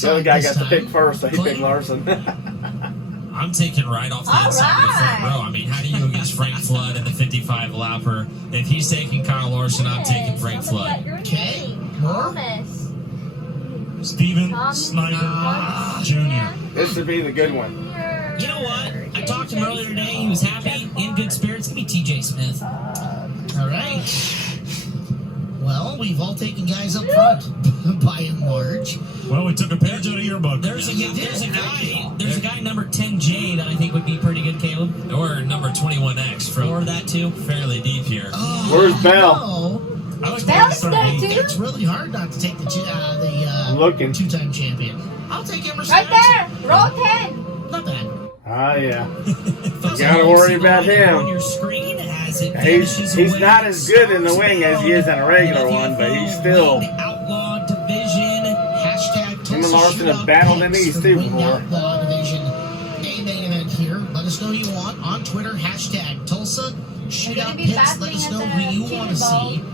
The other guy got the pick first, so he picked Larson. I'm taking right off the inside of the front row. I mean, how do you go against Frank Flood in the 55 lapper? If he's taking Kyle Larson, I'm taking Frank Flood. Okay. Steven Snyder Jr. This would be the good one. You know what? I talked to him earlier today. He was happy, in good spirits. It's going to be TJ Smith. All right. Well, we've all taken guys up front, by and large. Well, we took a page out of your book. There's a guy number 10J that I think would be pretty good, Caleb. Or number 21X from Or that too. fairly deep here. Where's Bell? No. I like Bell's the there, too. It's really hard not to take the Looking. two-time champion. I'll take Emerson. Right there, row 10. Not bad. Ah, yeah. You gotta worry about On him. your screen as it finishes He's away. not as good in the wing as he is in a regular one, but he's still. Wing Outlaw division. Hashtag Him and Larson have battled in these too before. Outlaw division a main event here. Let us know who you want on Twitter. Hashtag Tulsa Shootout be Picks. Let us know who you want to see.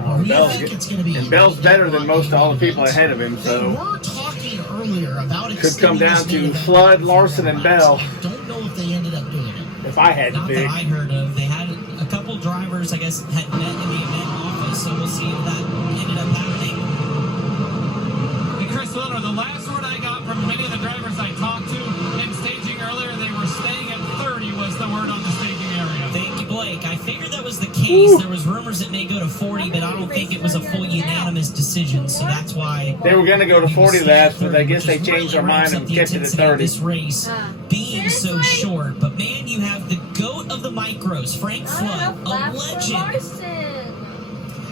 Oh, Who you Bell's think good. it's going to be. And Bell's better than most all the people ahead of him, They so were talking earlier about could come down extending to this main Flood, event. Larson, and Bell. I don't know if they ended up doing it. If I had to Not pick. that I heard of. They had a couple drivers, I guess, had met in the event office, so we'll see if that ended up happening. And Chris Miller, the last word I got from many of the drivers I talked to in staging earlier, they were staying at 30 was the word on the staging area. Thank you, Blake. I figured that was the case. There was rumors it may go to 40, but I don't think it was a full unanimous decision, so that's why They were going to go to 40 laps, but I guess they which changed their really mind ramps up and the kept it at intensity of 30. This race being so Seriously? short, but man, you have the GOAT of the micros, Frank Flood, a legend.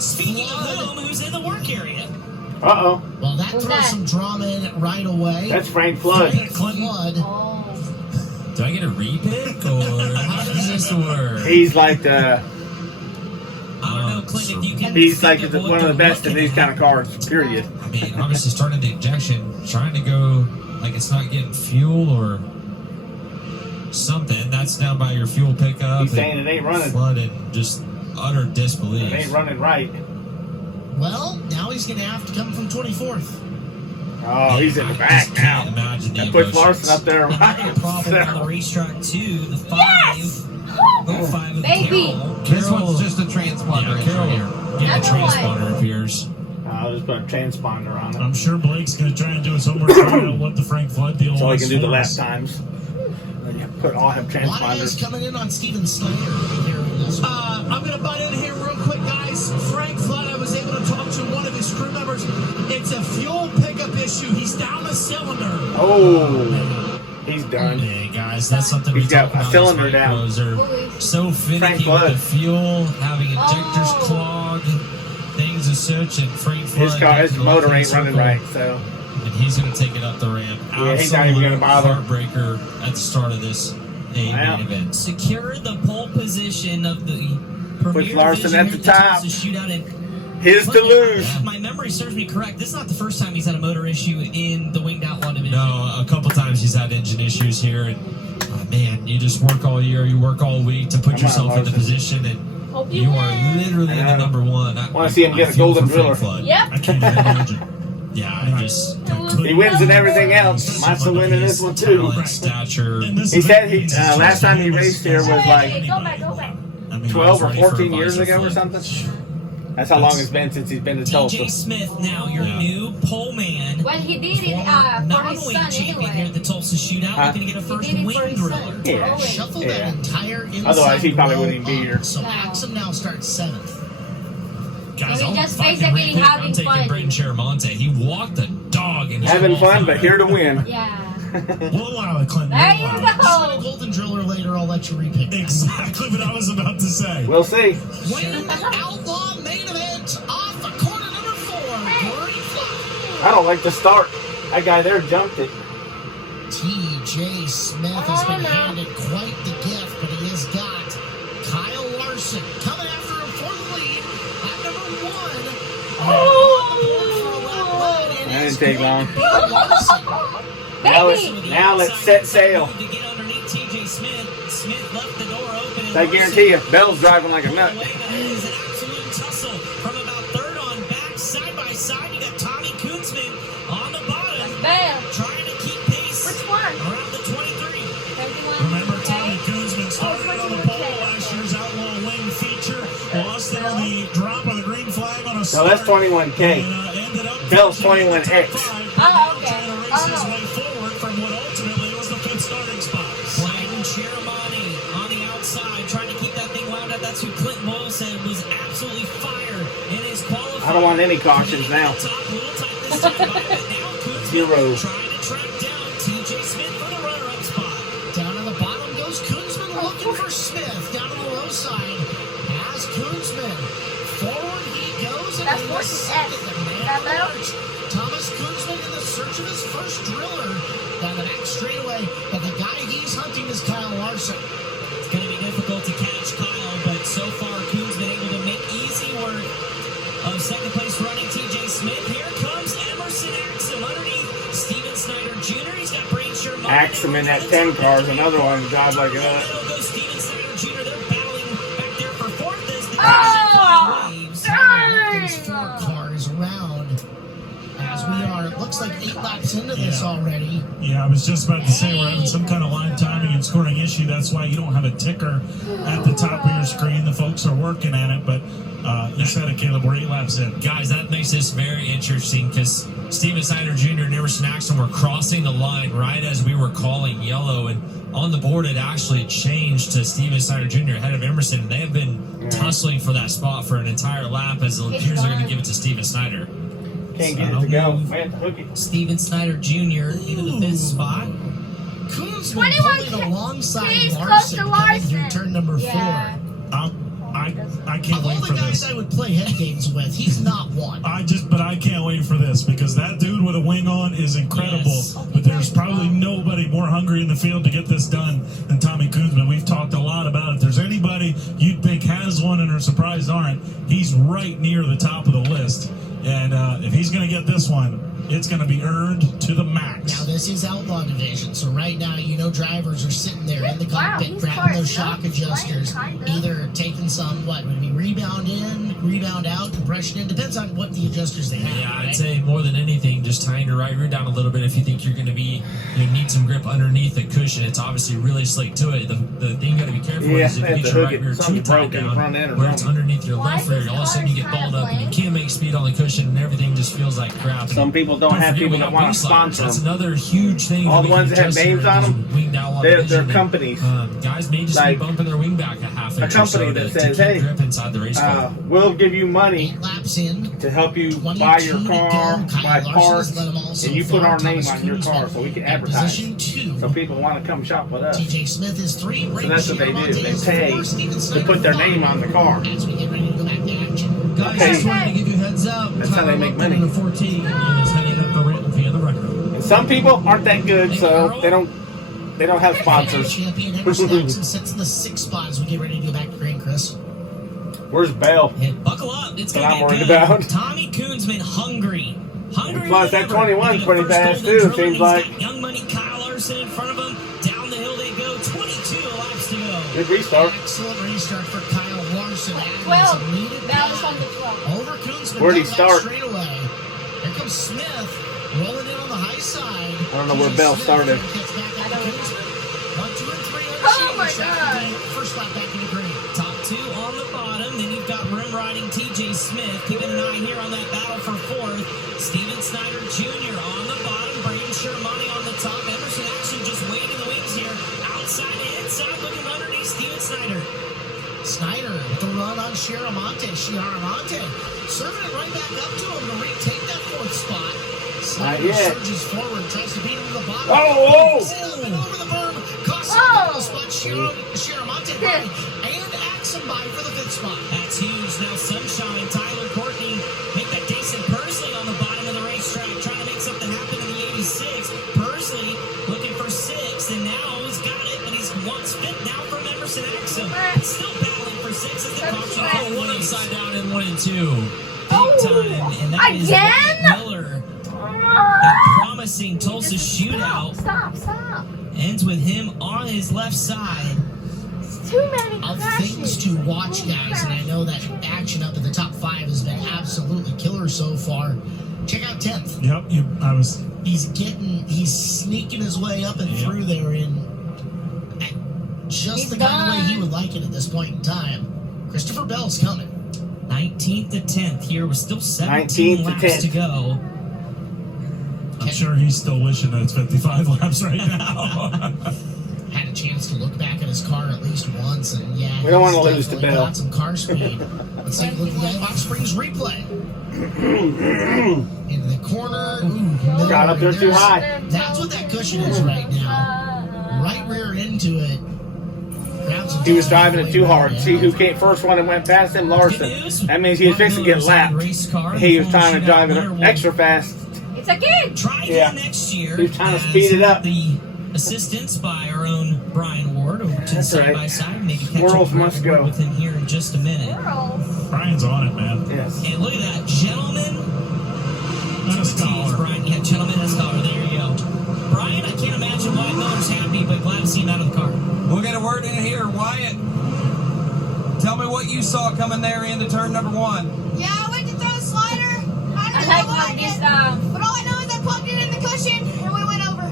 Speaking of whom, who's in the work area? Uh-oh. Well, that Who's throws that? some drama in it right away. That's Frank Flood. Frank Flood. Do I get a repick, or how does this work? He's like the... I don't know, Clint, if you can. He's like think of what one of the they're best in looking these at. kind of cars, period. I mean, obviously starting the injection, trying to go like it's not getting fuel or something. That's down by your fuel pickup. He's saying it ain't running. Flood in just utter disbelief. It ain't running right. Well, now he's going to have to come from 24th. Oh, he's in the I back just can't now. imagine the That puts emotions. Larson up there. Another problem on the racetrack too. The 505 of Baby. Carroll. This one's just a transponder issue Carroll. here. Yeah, the Another one. transponder appears. I'll just put a transponder on it. I'm sure Blake's going to try and do his homework to find out what the Frank Flood deal So he was. can do the for lap us. times. Then you put all him A lot of guys transponders. coming in on Steven Snyder here in this one. I'm going to butt in here real quick, guys. Frank Flood, I was able to talk to one of his crew members. It's a fuel pickup issue. He's down the cylinder. Oh, he's done. Hey guys, that's something He's we got talk a about. cylinder These down. micros are so Frank finicky Flood. with the fuel, having injectors Oh. clog, things as such, and Frank Flood. His car, his making a motor left-hand ain't running circle, right, so and he's going to take it up the ramp. Yeah, he's not even gonna bother. Heartbreaker at the start of this main Wow. event. Secure the pole position of the premier Larson division at here the top. Tulsa Shootout. And his to lose. if my memory serves me correct, this is not the first time he's had a motor issue in the Winged Outlaw division. No, a couple times he's had engine issues here, and man, you just work all year, you work all week to put Come on, yourself in the Larson. position, and Hope you are literally I the know. number one. Wanna see him get a feel golden for Frank driller. Flood. Yep. I can't even imagine. Yeah, I just He wins in everything else. Might still win in this one too. talent, stature. And this He event said he means it's last just time he handless raced here was as like Go back, go back. I mean, 12 or ready for 14 a years visor ago or flip. something. That's how long it's been since he's been to Tulsa. TJ Smith, now your Yeah. new pole man. Well, he did it Former for his non-wing son champion here anyway. at the Tulsa Shootout. Huh? Looking to get a He first did it wing for his driller. son. Yeah. Always. Shuffle Yeah. that entire inside Otherwise, he probably row wouldn't even be up. here. So No. Axum now starts 7th. Guys, So he I'll just fucking basically repick. I'm having taking fun. Brenton Chiramonte. He walked the dog and Having fun, but here to win. Yeah. We'll allow it, Clinton. There We'll you allow it. If you want a go. golden driller later, I'll let you repick that. Exactly what I was about to say. We'll see. Winning the Outlaw main event off of corner number 4. Gordy Flood. I don't like the start. That guy there jumped it. TJ Smith has been handed quite the gift, but he has got Kyle Larson coming after him for the lead at number 1. That didn't take long. Baby. Now let's set sail. To get underneath TJ Smith. Smith left the door open. and I guarantee you, Bell's driving like a nut. It is an absolute tussle from about third on back, side by side. You got Tommy Kunzman on the bottom. Bam. No, that's 21K. Ended up Bell's 21X. Oh, okay. Trying to race his way forward from what ultimately was the 5th starting spot. Biden Cheromani on the outside, trying to keep that thing wound up. That's who Clinton Boyle said was absolutely fire in his qualifier. I don't want any cautions now. Zero. Trying to track down TJ Smith for the runner-up spot. Down on the bottom goes Koonsman looking for Smith. Down on the low side has Koonsman. Forward he goes. And That's in the worse than second, X. the man That metal? large, Thomas Koonsman in the search of his first driller down the back straightaway. But the guy he's hunting is Kyle Larson. It's going to be difficult to catch Kyle, but so far Coon's been able to make easy work of second place running TJ Smith. Here comes Emerson Axum underneath Steven Snyder Jr. He's got Brain Sherman. Axum in that 10 car is another one who drives like In the that. middle goes Steven Snyder Jr. They're battling back there for fourth as the Oh! waves. These 4 cars around as we are, it looks like 8 laps into this already. Yeah, I was just about to say we're having some kind of line timing and scoring issue. That's why you don't have a ticker at the top of your screen. The folks are working at it, but you said it, Caleb. We're 8 laps in. Guys, that makes this very interesting because Steven Snyder Jr. and Emerson Axum were crossing the line right as we were calling yellow, and on the board it actually changed to Steven Snyder Jr. ahead of Emerson, and they have been tussling for that spot for an entire lap as it appears they're going to give it to Steven Snyder. Can't get it to go. Man, hook it. Steven Snyder Jr. into the 5th spot. Koonsman 21 pulling alongside K's close Larson to coming through Larson. turn number 4. Yeah. I can't Of all wait the for guys this. I would play head games with, he's not one. But I can't wait for this because that dude with a wing on is incredible. Yes. But there's probably nobody more hungry in the field to get this done than Tommy Koonsman. We've talked a lot about it. If there's anybody you'd think has one and are surprised aren't, he's right near the top of the list. And if he's going to get this one, it's going to be earned to the max. Now, this is Outlaw Division, so right now, drivers are sitting there in the cockpit, these grabbing cars those shock look adjusters, kind of. either taking some, would it be rebound in, rebound out, compression in, depends on what the adjusters they have. Yeah, right? I'd say more than anything, just tying your right rear down a little bit if you think you're going to be, need some grip underneath the cushion. It's obviously really slick to it. The thing you got to be careful Yeah, is if they you have get to your hook right it. rear Something too tight broke in the down, front end or where it's something. underneath your Why left is rear, this all of a sudden you get car balled up and you kind of can't make speed on the cushion and everything just feels like crap. Some people don't have forget, people we that got wanna wing sliders. sponsor That's them. another huge thing. All the we ones can that have adjust here names on is them, winged outlaw they're division. companies. Guys may just Like be bumping their wing back a half inch company or so that to says, keep hey, grip inside the race car. We'll give you money 8 laps in. to help you 22 buy your to car, go. buy Kyle parts, Larson's led them all so and you put far. our name Thomas on your car Koonsman so we can in advertise. Position 2. So people want to come shop with us. TJ Smith is 3. So that's what they do. They pay to put their name on the car. As we get ready to go back to action. Guys, Okay. just wanted to give you a heads up. That's how they make money. The 14 is heading up the ramp via the record. And some people aren't that good, so they don't have sponsors. Champion Emerson Axum sits in the 6th spot as we get ready to go back to Green, Chris. Where's Bell? And buckle up. It's What going I'm to worried get good. about. Tommy Koonsman hungry. Hungry. And plus, than that ever. 21's Maybe the pretty first fast, golden too, driller, seems he's like. got Young Money Kyle Larson in front of him. Down the hill they go. 22 laps to go. Good restart. Excellent restart for Kyle Larson. 12. Adams needed That was that. on the 12. Over Koonsman. Where'd he down that start? straightaway. Here comes Smith. Rolling in on the high side. I don't know where TJ Bell Smith started. gets back I up don't to know. Koonsman. 1, 2, and 3 on the Oh shade my track God. today. First lap back into green. Top 2 on the bottom. Then you've got rim riding TJ Smith. Keeping an eye here on that battle for 4th. Steven Snyder Jr. on the bottom. Braden Shermani on the top. Emerson Axum just waiting in the wings here. Outside to inside. Looking underneath Steven Snyder. Snyder with the run on Chiaramonte. Serving it right back up to him to retake that 4th spot. Snyder yet. surges forward, tries to beat him to the bottom. Oh, Up and over the berm. Costs him Oh. the spot. Chiaramonte by and Axum by for the 5th spot. That's huge. Now Sunshine, Tyler Courtney make that Jason Pursley on the bottom of the racetrack, trying to make something happen in the 86. Pursley looking for 6th, and now he's got it, but he's wants 5th now from Emerson Axum. He's still battling for 6th as the caution Oh, call one waves. upside down and 1 and 2. Big time, and that is Again? Nick Miller. A promising Tulsa shootout Stop. ends with him on his left side. It's too many Of crashes. things to watch, Holy guys, and I crap. know that action up at the top 5 has been absolutely killer so far. Check out 10th. Yep, He's sneaking his way up and through there in just He's the kind of way gone. he would like it at this point in time. Christopher Bell's coming. 19th to 10th here with still 17 19th to laps 10th. to go. I'm sure he's still wishing that it's 55 laps right now. Had a chance to look back at his car at least once, and yeah, We don't he's want to lose to definitely Bill. got some car speed. Let's take a look at the Box Springs replay. In the corner, ooh, Got up there too high. That's what that cushion is right now. Right rear into it. He was driving it too hard. See who came first one and went past him? Larson. That means he was fixing to get lapped. He was trying to drive it extra fast. It's a kid. Try again Yeah. next year. He was trying to as speed it up. The assistance by our own Brian Ward over to the That's side right. by side. Maybe catch Worlds up must go. with him here in just a minute. Girls. Brian's on it, man. Yes. And look at that, gentleman. And a scholar. Brian, yeah, gentleman and scholar. There you go. Brian, I can't imagine why Miller's happy, but glad to see him out of the car. We'll get a word in here. Wyatt, tell me what you saw coming there into turn number 1. Yeah, I went to throw a slider. I I don't like know what I when this did, but all I know is I plugged it in the cushion and we went over.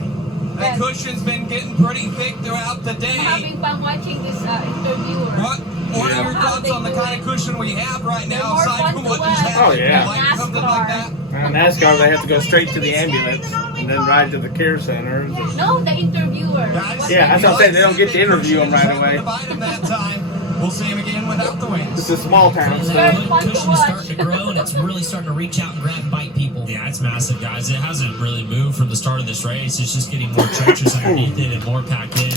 That cushion's been getting pretty thick throughout the I'm day. having fun watching this interviewer. What are your How thoughts they on the do kind it. of cushion we have right They're now, more aside fun from to what watch. just happened? Oh, yeah. You like something like that? On NASCAR, they have to go straight to the ambulance and then ride to the care center. No, the interviewer. Guys, Yeah, that's what I'm saying. They don't get to interview him right away. Divide him that time. We'll see him again without the wings. It's a small town, And so Very that fun to cushion is watch. starting to grow, and it's really starting to reach out and grab and bite people. Yeah, it's massive, guys. It hasn't really moved from the start of this race. It's just getting more treacherous underneath it and more packed in.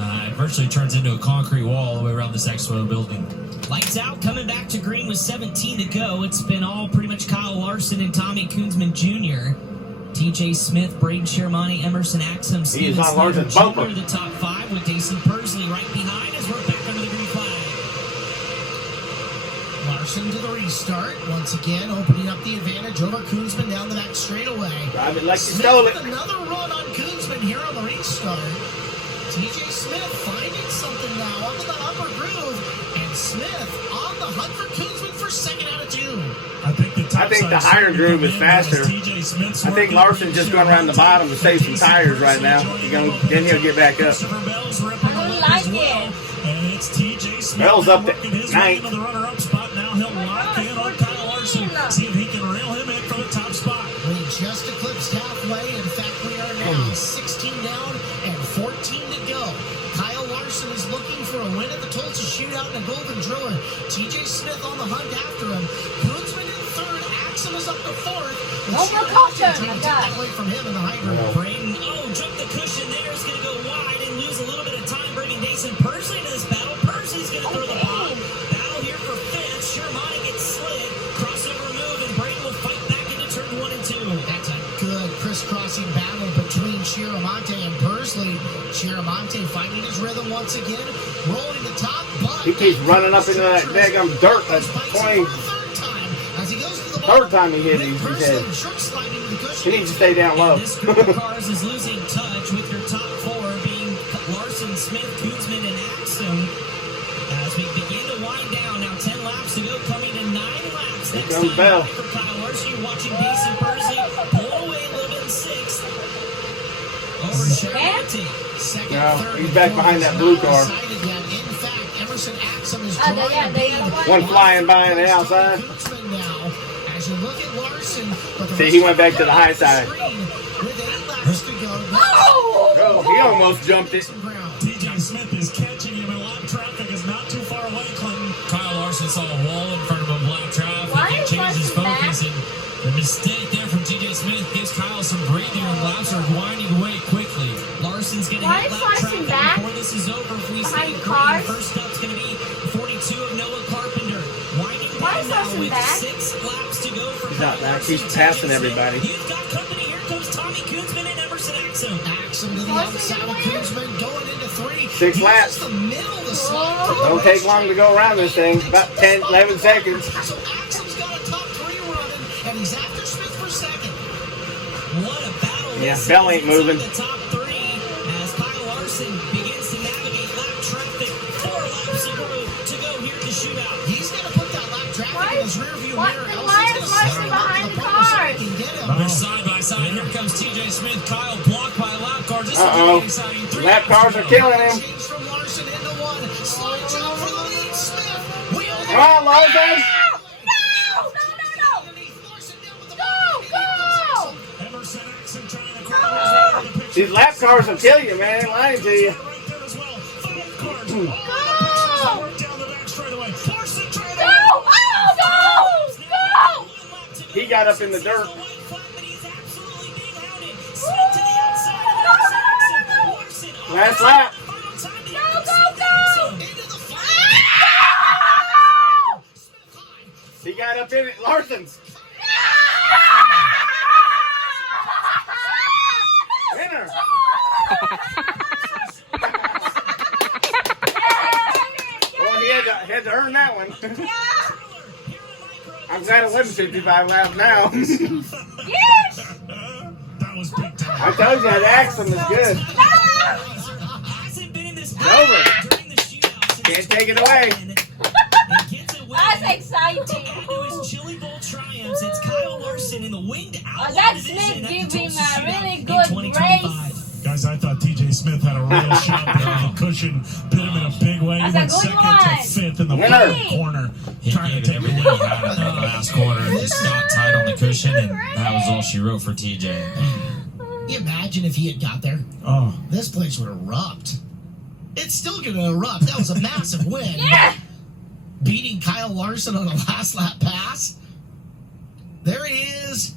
And it virtually turns into a concrete wall all the way around this Expo building. Lights out, coming back to green with 17 to go. It's been all pretty much Kyle Larson and Tommy Kunzman Jr. TJ Smith, Braden Shermani, Emerson Axum, Steven on Snyder Larson's bumper. Jr. The top 5 with Jason Persley right behind as we're back under the green flag. Larson to the restart. Once again, opening up the advantage over Kunzman down the back straightaway. drive it like you Smith stole with it. another run on Kunzman here on the restart. TJ Smith finding something now up in the upper groove. And Smith on the hunt for Kunzman for second out of 2. I think the higher groove is faster. I think Larson's just going around the bottom to save some tires right now. Then he'll get back up. I don't like it. And it's TJ Smith. Bell's up to working his way ninth. into the runner-up spot. Now he'll lock in on Kyle Larson. See if he can reel him in for the top spot. We just eclipsed halfway. In fact, we are now 16 down and 14 to go. Kyle Larson is looking for a win at the Tulsa Shootout and a Golden Driller. TJ Smith on the hunt after him. Kunzman in third. Axum is up to fourth. No more caution. Trying to take that away from him in the hydrant. Braden, jumped the cushion there. Is going to go wide and lose a little bit of time, bringing Jason Persley into this battle. Persley's going to throw the ball. Battle here for fifth. Shermani gets slid. Crossover move, and Braden will fight back into turn 1 and 2. That's a good crisscrossing battle between Chiaramonte and Persley. Chiaramonte finding his rhythm once again, rolling the top, but He keeps running up into that daggum dirt. That's 20. Third time he hit him, he said. He needs to stay down low. And this group of cars is losing touch with your top 4 being Larson, Smith, Kunzman, and Axum. As we begin to wind down, now 10 laps to go, coming to 9 laps. Here Next comes time Bell. for Kyle Larson, you're watching Jason Persley pull away a little bit in 6th. Over to Shermani. No, he's back behind that blue car. In fact, Emerson Axum is Oh, drawing they the are lead. One flying by on the outside. Kunzman now, as you look at Larson, but the See, rest he of went the back to the high car side. screen with 8 laps to go. Oh, he almost jumped it. TJ Smith is catching him, and lap traffic is not too far away, Clinton. Kyle Larson saw a wall in front of him, black traffic. Why He is changes his Larson focus, back? and the mistake there from TJ Smith gives Kyle some breathing when laps are winding away quickly. Larson's going to Why hit is lap Larson traffic back? before this is over. If we Behind stay cars? green, first up's going to be 42 of Noah Carpenter. Winding Why down is now Larson with back? 6 laps to go for He's not Kyle back. Larson. He's passing TJ everybody. Smith. You've got company. Here comes Tommy Kunzman and Emerson Axum. Axum to the Larson outside of gonna win? Kunzman, going into 3. 6 He laps. uses the middle of the slot. Whoa. Don't take long to go around this thing. About 10, 11 seconds. So Axum's got a top 3 running, and he's after Smith for second. What a battle. Yeah, this Bell is ain't moving. inside the top 3 as Kyle Larson begins to navigate lap traffic. 4 laps to go here to shootout. He's going to put that lap traffic Why- in his rearview why- mirror. else why he's is gonna Larson slide him up to behind the the bumper so cars? he can get him. They're side by side. Here comes TJ Smith. Kyle blocked by a lap car. This is Uh-oh. going to be exciting. 3 Lap laps cars to are go. killing him. Change from Larson into 1. Slide jump for the lead. Smith wheels Come on, Larson. These lap cars will kill you, man. I ain't lying to you. Right there as well. 5 cars. Go! Work down the back straightaway. Force the train. Go! Oh, go! Go! He got up in the dirt. Last lap. Go, go, go! He got up in it. Larson's. Winner. Well, he had to earn that one. I'm glad it wasn't 55 laps now. Yes! That was big time. I told you that Axum is good. Hasn't been in this Over. during the shootout. Can't take it away. And gets it That's win. exciting. To add to his Chili Bowl triumphs, it's Kyle Larson in the winged Outlaw That division Smith at the giving Tulsa a shootout really in good 2025. Guys, I thought TJ Smith had a real shot there with the cushion. Hit him in a big way. He That's a went good second one. to fifth in the Winner. bottom corner. He Trying gave to it take everything it he had in that last quarter. Got tight on the cushion, and that was all she wrote for TJ. Can you imagine if he had got there? Oh, This place would erupt. It's still going to erupt. That was a massive win. Yeah. Beating Kyle Larson on a last lap pass. There he is.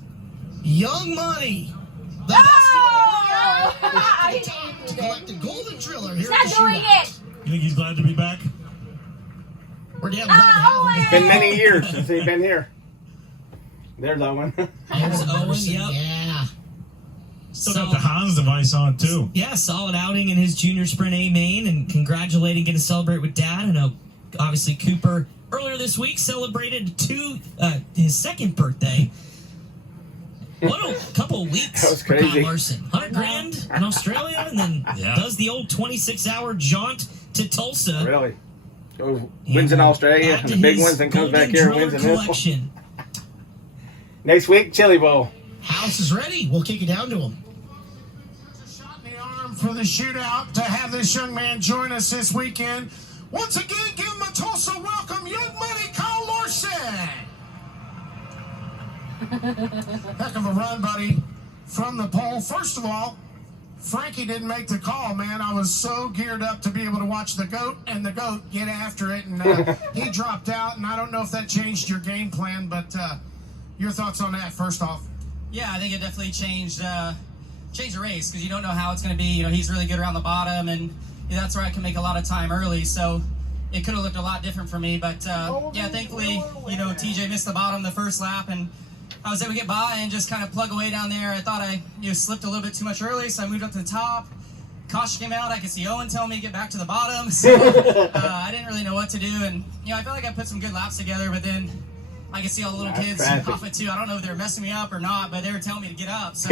Young Money. The best Oh! in the I world. To didn't collect the golden driller here He's at not the doing shootout. it. you think he's glad to be back? We're damn glad to have him. It's been many years since he's been here. There's Owen. There's Owen, yep. Yeah. Still got the Hans device on, too. Yeah, solid outing in his junior sprint A main, and congratulating, getting to celebrate with Dad. I know, obviously, Cooper earlier this week celebrated his second birthday. What a couple of weeks That was for Kyle crazy. Larson. $100,000 in Australia, and then does the old 26-hour jaunt to Tulsa. Really. Goes, wins in Australia and the big ones, then comes back here and wins in this one. collection. Next week, Chili Bowl. House is ready. We'll kick it down to him. A shot in the arm for the shootout to have this young man join us this weekend. Once again, give him a Tulsa welcome, Young Money, Kyle Larson. Heck of a run, buddy, from the pole. First of all, Frankie didn't make the call, man. I was so geared up to be able to watch the goat and the goat get after it, and he dropped out, and I don't know if that changed your game plan, but your thoughts on that, first off. Yeah, I think it definitely changed the race because you don't know how it's going to be. You know, he's really good around the bottom, and that's where I can make a lot of time early. So it could have looked a lot different for me. But yeah, thankfully, you know, TJ missed the bottom the first lap, and I was able to get by and just kind of plug away down there. I thought I slipped a little bit too much early, so I moved up to the top. Caution came out. I could see Owen telling me to get back to the bottom. So I didn't really know what to do, and I felt like I put some good laps together, but then I could see all the little kids off it too. I don't know if they were messing me up or not, but they were telling me to get up. So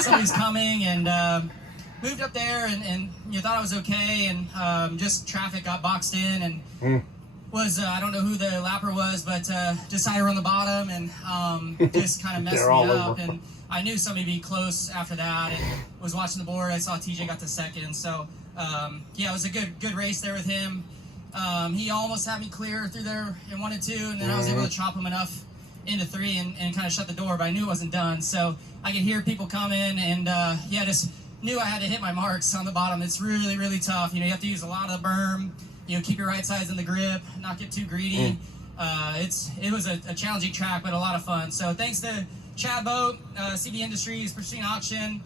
somebody's coming, and moved up there, and thought I was okay, and just traffic got boxed in, and was I don't know who the lapper was, but decided to run the bottom, and just kind of messed me up. And I knew somebody would be close after that, and was watching the board. I saw TJ got the second, so yeah, it was a good race there with him. He almost had me clear through there in 1 and 2, and then I was able to chop him enough into 3 and kind of shut the door, but I knew it wasn't done. So I could hear people coming, and yeah, just knew I had to hit my marks on the bottom. It's really, really tough. You have to use a lot of the berm, keep your right sides in the grip, not get too greedy. It was a challenging track, but a lot of fun. So thanks to Chad Boat, CB Industries, Pristine Auction,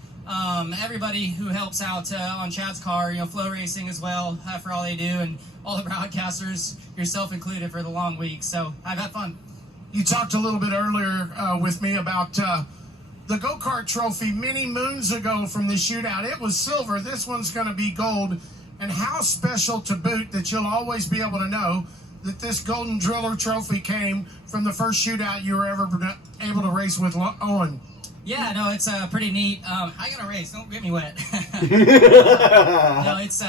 everybody who helps out on Chad's car, Flow Racing as well, for all they do, and all the broadcasters, yourself included, for the long week. So I've had fun. You talked a little bit earlier with me about the go-kart trophy many moons ago from the shootout. It was silver. This one's going to be gold. And how special to boot that you'll always be able to know that this Golden Driller trophy came from the first shootout you were ever able to race with Owen. Yeah, no, it's pretty neat. I got to race. Don't get me wet. No, it's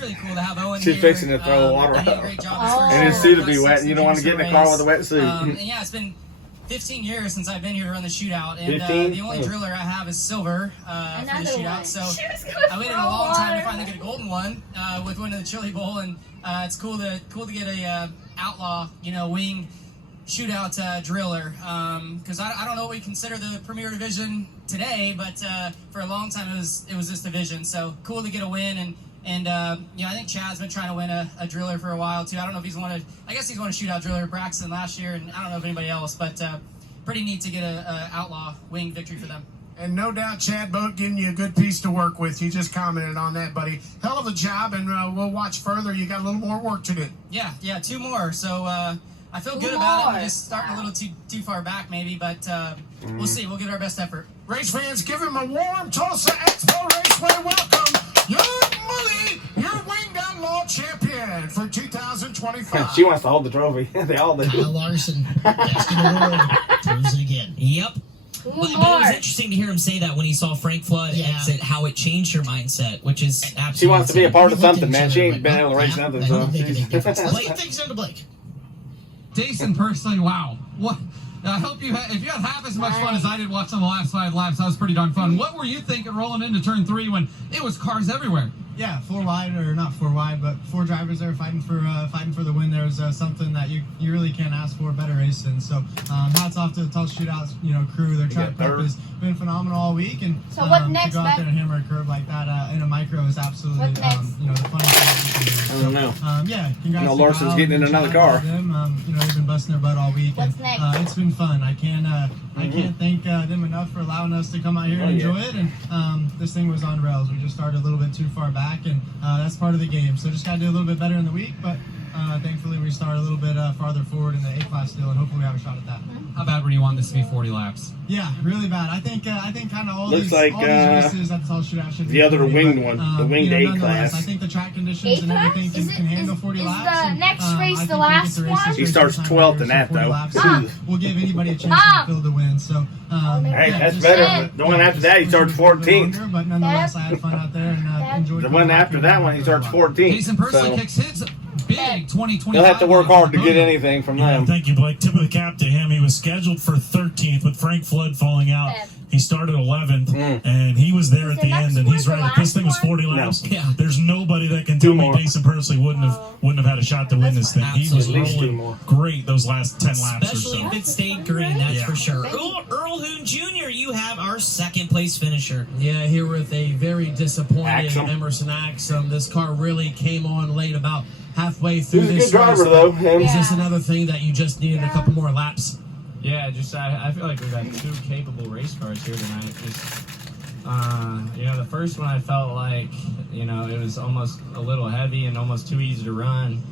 really cool to have Owen She's here. fixing to throw the water He did a out. great job this first And his year. suit will be Got wet, and 16 you don't want to teams get in the car race. with a wetsuit. And yeah, it's been 15 years since I've been here to run the shootout, and 15? the only driller I have is silver for the Another shootout. one. So She was gonna I waited a throw long time to water. finally get a golden one with winning the Chili Bowl, and it's cool to get a Outlaw, wing shootout driller, because I don't know what we consider the premier division today, but for a long time it was this division. So cool to get a win, and you know, I think Chad's been trying to win a driller for a while too. I don't know if he's won I guess he's won a shootout driller Braxton last year, and I don't know if anybody else, but pretty neat to get a Outlaw wing victory for them. And no doubt Chad Boat giving you a good piece to work with. You just commented on that, buddy. Hell of a job, and we'll watch further. You got a little more work to do. Yeah, 2 more. So I feel good about it. We're just starting a little too far back maybe, but we'll see. We'll give it our best effort. Race fans, give him a warm Tulsa Expo Raceway welcome. Young Mully, your winged Outlaw champion for 2025. She wants to hold the trophy. They all do. Kyle Larson, best in the world, proves it again. Yep. But it was interesting to hear him say that when he saw Frank Flood exit, how it changed her mindset, which is absolutely She wants to be a part of We looked something, at man. each She other ain't been able to race yeah, nothing, I so don't make a big difference. Let's she's... get things into Blake. Jason, personally, wow. What? I hope if you had half as much fun as I did watching the last 5 laps, that was pretty darn fun. What were you thinking rolling into turn 3 when it was cars everywhere? Yeah, 4 wide, or not 4 wide, but 4 drivers there fighting for the win. There was something that you really can't ask for, better racing. So hats off to the Tulsa Shootouts, crew. Their track prep has been phenomenal all week, and So what next, to go out there and hammer a curve like that in a micro is absolutely What next? the funniest thing. I don't know. Yeah, congrats. No, to Larson's Kyle getting in and another Chad car. and them. They've been busting their butt all week. What's and, next? It's been fun. I can't thank them enough for allowing us to come out here and enjoy it. And this thing was on rails. We just started a little bit too far back, and that's part of the game. So just got to do a little bit better in the week, but thankfully we started a little bit farther forward in the A-class still, and hopefully we have a shot at that. How bad were you wanting this to be 40 laps? Yeah, really bad. I think kind of all Looks these like, all these races at the Tulsa Shootout should be the other 40, winged but, one, the winged nonetheless, A-class. I think the track conditions and A-class? everything can handle 40 is laps. the and, next I race think the we get last to race one? this He race starts sometime 12th later, in so that, 40 though. laps, Ah. we'll give anybody a chance Ah. to fill the win. So Hey, that's just- better. The one after that, he starts 14th. longer, but nonetheless, I had fun out there and enjoyed The coming one back after here that and one, he starts 14th. Jason personally So kicks his big 2025. he'll have to work hard to get anything from Yeah, them. thank you, Blake. Tip of the cap to him. He was scheduled for 13th, with Frank Flood falling out. He started 11th, and he was there Is at the the end. next And one he's the right. If this thing was last 40 one? laps, Yeah. there's nobody that can Two tell me more. Jason Persley wouldn't have had a shot to win this thing. He was Absolutely. At least two rolling more. great those last 10 laps or Especially so. if it stayed green, that's Yeah. for sure. Earl Hoon Jr., you have our second place finisher. Yeah, here with a very disappointed Axum. Emerson Axum. This car really came on late, about halfway through He's a this good driver, race. though. Him. Is this another thing that you just needed a couple more laps? Yeah, just I feel like we've got 2 capable race cars here tonight. Just the first one I felt like it was almost a little heavy and almost too easy to run.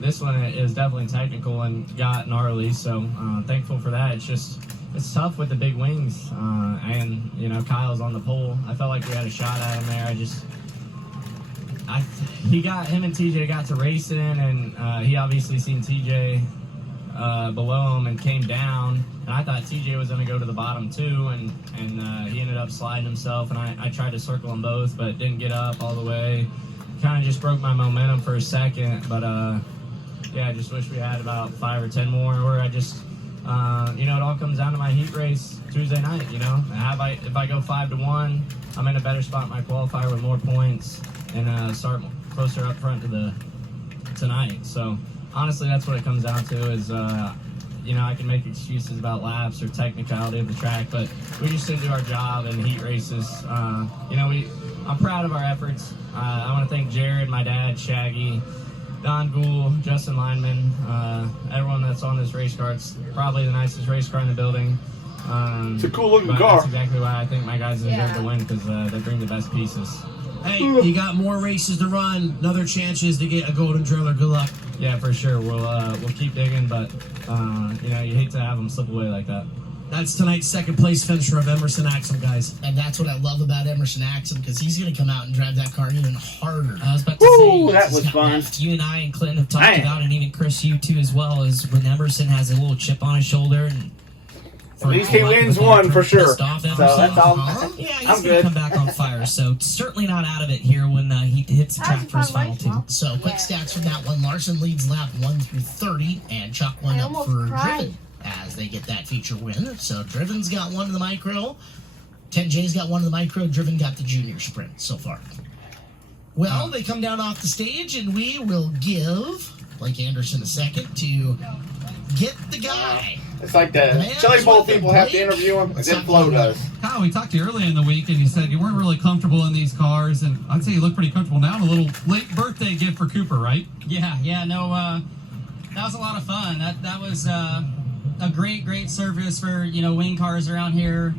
This one is definitely technical and got gnarly, so thankful for that. It's tough with the big wings, and Kyle's on the pole. I felt like we had a shot at him there. Him and TJ got to racing, and he obviously seen TJ below him and came down, and I thought TJ was going to go to the bottom too, and he ended up sliding himself, and I tried to circle them both, but didn't get up all the way. Kind of just broke my momentum for a second, but I just wish we had about 5 or 10 more, where I just it all comes down to my heat race Tuesday night. If I go 5-1, I'm in a better spot in my qualifier with more points and start closer up front to tonight. So honestly, that's what it comes down to is, I can make excuses about laps or technicality of the track, but we just didn't do our job in heat races. I'm proud of our efforts. I want to thank Jared, my dad, Shaggy, Don Gould, Justin Lineman, everyone that's on this race car. It's probably the nicest race car in the building. It's a cool looking but car. That's exactly why I think my guys deserve to win, because they bring the best pieces. Hey, you got more races to run, another chances to get a golden driller. Good luck. Yeah, for sure. We'll keep digging, but you hate to have them slip away like that. That's tonight's second place finisher of Emerson Axum, guys. And that's what I love about Emerson Axum, because he's going to come out and drive that car even harder. I was about to Woo, say, that was fun. You and I and Clinton have talked Man. about it, and even Chris, you too, as well, is when Emerson has a little chip on his shoulder. And At least he wins one for sure. So that's all. Yeah, he's I'm going to good. come back on fire. So certainly not out of it here when he hits the track for his final 2. So quick stats from that one. Larson leads lap 1 through 30, and Chuck went up for Driven as they get that feature win. So Driven's got one in the micro, 10J's got one in the micro, Driven got the junior sprint so far. Well, they come down off the stage, and we will give Blake Anderson a second to get the guy. It's like the Chili Bowl people have to interview him, and then Flo does. Kyle, we talked to you early in the week, and you said you weren't really comfortable in these cars, and I'd say you look pretty comfortable now. A little late birthday gift for Cooper, right? Yeah, no, that was a lot of fun. That was a great service for, wing cars around here.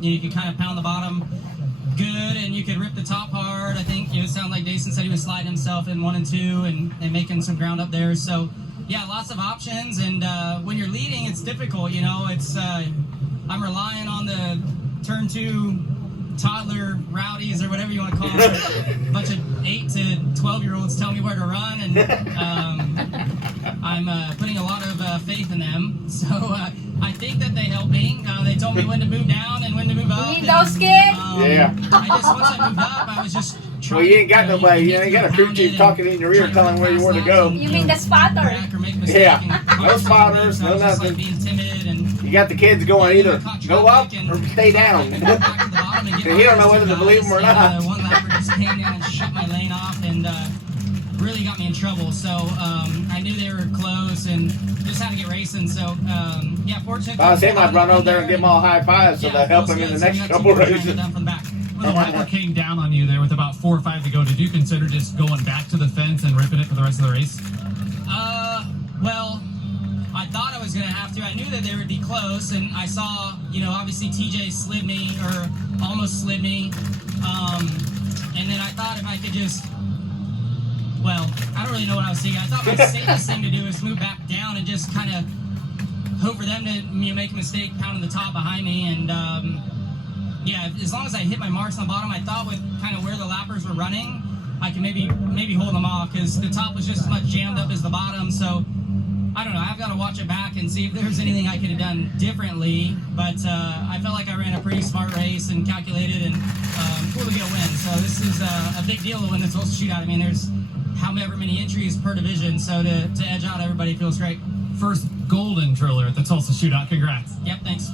You could kind of pound the bottom good, and you could rip the top hard. I think it sounded like Jason said he was sliding himself in 1 and 2 and making some ground up there. So yeah, lots of options, and when you're leading, it's difficult. It's I'm relying on the turn 2 toddler rowdies or whatever you want to call them, a bunch of 8 to 12-year-olds tell me where to run, and I'm putting a lot of faith in them. So I think that they helped me. They told me when to move down and when to move up. You need those kids? Yeah. Once I moved up, I was just trying. Well, you ain't got nobody. You ain't got a crew chief talking in your ear telling where you want to go. You mean the spotter? Yeah. No spotters, no nothing. Being timid and You got the kids going either go up or stay down. And he don't know whether to believe them or not. One lapper just came down and shut my lane off and really got me in trouble. So I knew they were close and just had to get racing. So yeah, fortunately. If I was him, I'd run over there and give them all high fives so they'll help him in the next couple races. When the lapper came down on you there with about 4 or 5 to go, did you consider just going back to the fence and ripping it for the rest of the race? Well, I thought I was going to have to. I knew that they would be close, and I saw, obviously TJ slid me, or almost slid me, and then I thought if I could just, I don't really know what I was thinking. I thought my safest thing to do is move back down and just kind of hope for them to make a mistake pounding the top behind me, and yeah, as long as I hit my marks on the bottom, I thought with kind of where the lappers were running, I can maybe hold them off, because the top was just as much jammed up as the bottom. So I don't know. I've got to watch it back and see if there's anything I could have done differently. But I felt like I ran a pretty smart race and calculated, and cool to get a win. So this is a big deal to win the Tulsa Shootout. I mean, there's however many entries per division, so to edge out everybody feels great. First golden driller at the Tulsa Shootout. Congrats. Yep, thanks.